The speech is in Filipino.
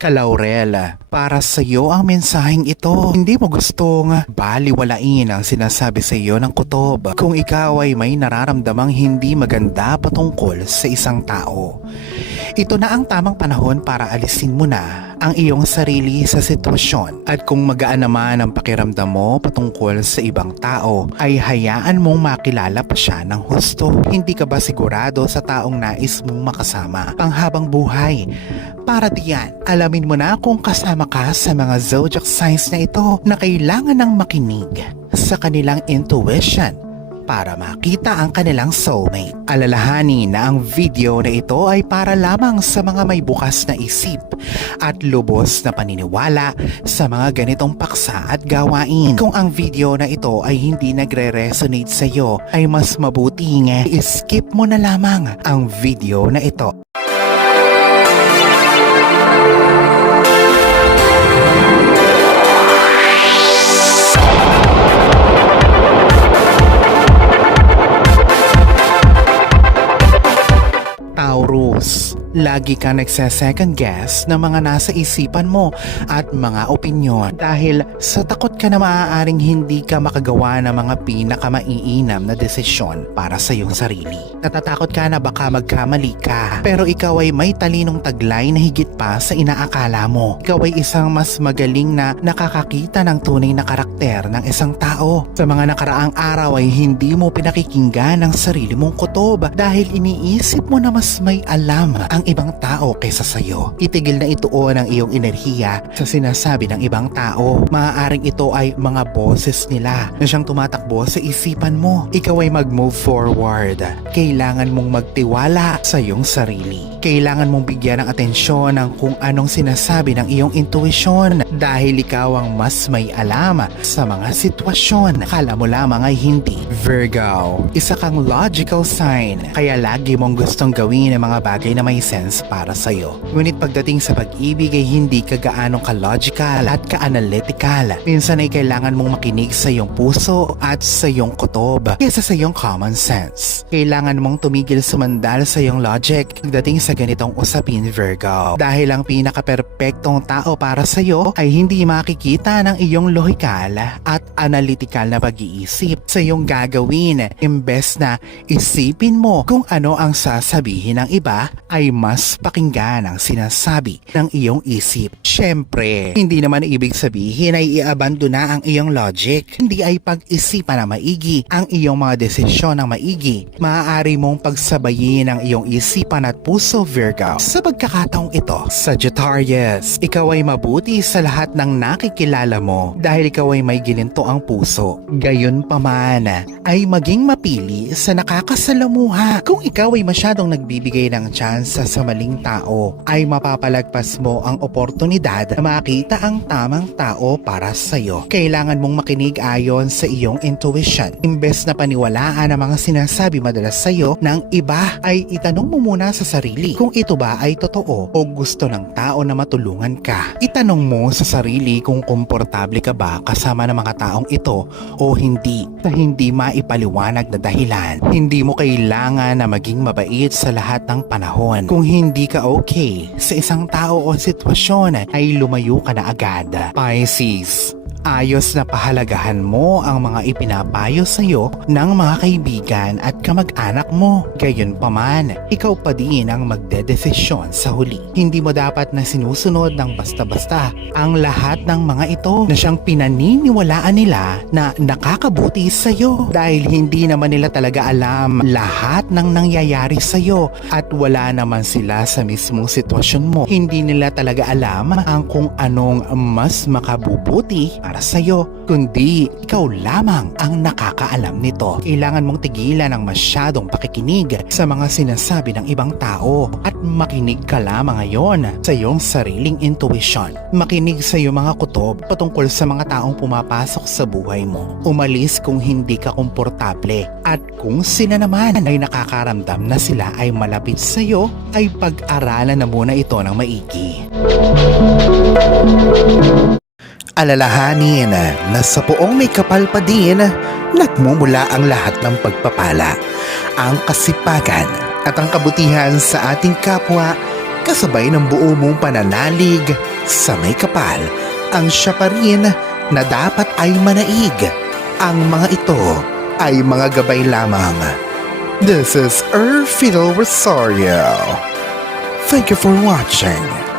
Kalaurel, para sa iyo ang mensaheng ito. Hindi mo gustong baliwalain ang sinasabi sa iyo ng kutob kung ikaw ay may nararamdamang hindi maganda patungkol sa isang tao. Ito na ang tamang panahon para alisin mo na ang iyong sarili sa sitwasyon. At kung magaan naman ang pakiramdam mo patungkol sa ibang tao, ay hayaan mong makilala pa siya ng husto. Hindi ka ba sigurado sa taong nais mong makasama panghabang buhay? Para diyan, alamin mo na kung kasama ka sa mga zodiac signs na ito na kailangan ng makinig sa kanilang intuition para makita ang kanilang soulmate. Alalahanin na ang video na ito ay para lamang sa mga may bukas na isip at lubos na paniniwala sa mga ganitong paksa at gawain. Kung ang video na ito ay hindi nagre-resonate sa iyo, ay mas mabuting skip mo na lamang ang video na ito. Taurus, lagi ka nagse-second guess ng mga nasa isipan mo at mga opinyon dahil sa takot ka na maaaring hindi ka makagawa ng mga pinakamaiinam na desisyon para sa iyong sarili. Natatakot ka na baka magkamali ka, pero ikaw ay may talinong taglay na higit pa sa inaakala mo. Ikaw ay isang mas magaling na nakakakita ng tunay na karakter ng isang tao. Sa mga nakaraang araw ay hindi mo pinakikinggan ang sarili mong kutob dahil iniisip mo na mas may alam ang ibang tao kaysa sa'yo. Itigil na ituon ang iyong enerhiya sa sinasabi ng ibang tao. Maaaring ito ay mga boses nila na siyang tumatakbo sa isipan mo. Ikaw ay mag-move forward. Kailangan mong magtiwala sa iyong sarili. Kailangan mong bigyan ng atensyon ng kung anong sinasabi ng iyong intuition dahil ikaw ang mas may alam sa mga sitwasyon. Akala mo lamang ay hindi. Virgo, isa kang logical sign kaya lagi mong gustong gawin ang mga bagay na may sense para sa'yo. Ngunit pagdating sa pag-ibig ay hindi ka gaanong ka-logical at ka-analytical. Minsan ay kailangan mong makinig sa iyong puso at sa iyong kutob kaysa sa iyong common sense. Kailangan mong tumigil sumandal sa iyong logic pagdating sa ganitong usapin, Virgo. Dahil ang pinaka-perpektong tao para sa iyo ay hindi makikita ng iyong lohikal at analytical na pag-iisip sa iyong gagawin. Imbes na isipin mo kung ano ang sasabihin ng iba, ay mas pakinggan ang sinasabi ng iyong isip. Syempre, hindi naman ibig sabihin ay i-abandona ang iyong logic. Hindi ay pag-isipan na maigi ang iyong mga desisyon ng maigi. Maaari mong pagsabayin ang iyong isipan at puso, Virgo. Sa pagkakataong ito, Sagittarius, ikaw ay mabuti sa lahat ng nakikilala mo dahil ikaw ay may gininto ang puso. Gayon pa man, ay maging mapili sa nakakasalamuha. Kung ikaw ay masyadong nagbibigay ng tsansa sa maling tao, ay mapapalagpas mo ang oportunidad na makita ang tamang tao para sa iyo. Kailangan mong makinig ayon sa iyong intuition. Imbes na paniwalaan ang mga sinasabi madalas sa iyo ng iba, ay itanong mo muna sa sarili kung ito ba ay totoo o gusto ng tao na matulungan ka. Itanong mo sa sarili kung komportable ka ba kasama ng mga taong ito o hindi. Sa hindi maipaliwanag na dahilan, hindi mo kailangan na maging mabait sa lahat ng panahon. Kung hindi ka okay sa isang tao o sitwasyon, ay lumayo ka na agad. Pisces, ayos na pahalagahan mo ang mga ipinapayo sa iyo ng mga kaibigan at kamag-anak mo. Gayunpaman, ikaw pa din ang magdedesisyon sa huli. Hindi mo dapat na sinusunod ng basta-basta ang lahat ng mga ito na siyang pinaniniwalaan nila na nakakabuti sa iyo dahil hindi naman nila talaga alam lahat ng nangyayari sa iyo at wala naman sila sa mismong sitwasyon mo. Hindi nila talaga alam ang kung anong mas makabubuti para sa'yo, kundi ikaw lamang ang nakakaalam nito. Kailangan mong tigilan ang masyadong pakikinig sa mga sinasabi ng ibang tao at makinig ka lamang ngayon sa iyong sariling intuition. Makinig sa iyong mga kutob patungkol sa mga taong pumapasok sa buhay mo. Umalis kung hindi ka komportable at kung sila naman ay nakakaramdam na sila ay malapit sa iyo, ay pag-aralan na muna ito ng maigi. Alalahanin na sa poong may kapal pa din, nagmumula ang lahat ng pagpapala, ang kasipagan at ang kabutihan sa ating kapwa kasabay ng buo mong pananalig sa may kapal, ang siya pa rin na dapat ay manaig. Ang mga ito ay mga gabay lamang. This is Fiddle Rosario. Thank you for watching.